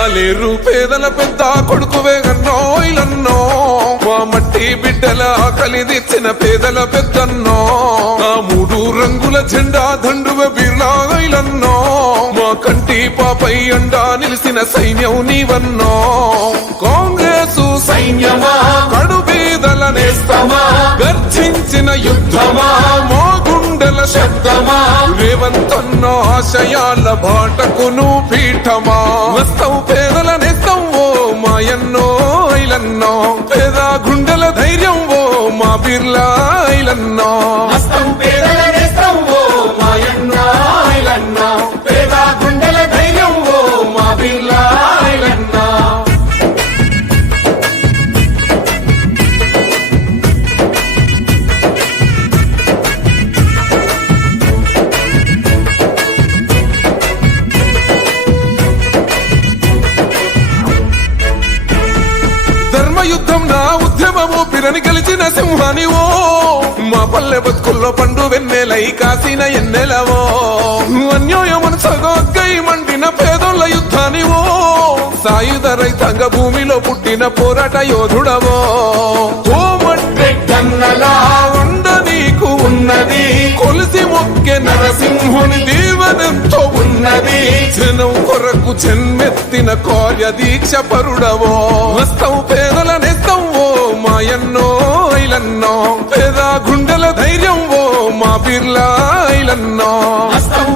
పాలేరు పేదల పెద్ద కొడుకువే గన్నో ఇలన్నో మా మట్టి బిడ్డల కలిదిచ్చిన పేదల పెద్దన్నో ఆ మూడు రంగుల జెండా దండువ బిర్లా ఇలన్నో మా కంటి పాపై అండా నిలిసిన సైన్యం నీవన్నో కాంగ్రెసు సైన్యమా కడు బీదల నేస్తమా గర్జించిన యుద్ధమా మా గుండెల శబ్దమా రేవంతన్నో ఆశయాల బాటకును పీఠమా వస్తావు పేదల నేస్తం ఓ మాయన్నో ఐలన్నో పేద గుండెల ధైర్యం ఓ మా బిర్లా ఐలన్నో వస్తావు పేదల నేస్తం ఓ మాయన్నో ఐలన్నో పేద గుండెల ధైర్యం ఓ మా బిర్లా ఐలన్నో యుద్ధం నా ఉద్యమము పిరని గెలిచిన సింహానివో మా పల్లె బతుకుల్లో పండు వెన్నెలై కాసిన ఎన్నెలవో అన్యాయమును సగొక్కై మండిన పేదోళ్ళ యుద్ధానివో సాయుధ రైతాంగ భూమిలో పుట్టిన పోరాట యోధుడవో కన్నలా వండ నీకు ఉన్నది కొలిసి మొక్కె నరసింహుని దీవెనెంతో ఉన్నది జనం కొరకు జన్మెత్తిన కార్య దీక్ష పరుడవో వస్తావు పేదల నేస్తం ఓ మాయన్నో ఐలన్నో పేద గుండెల ధైర్యం ఓ మా బిర్లా ఐలన్నో వస్తావు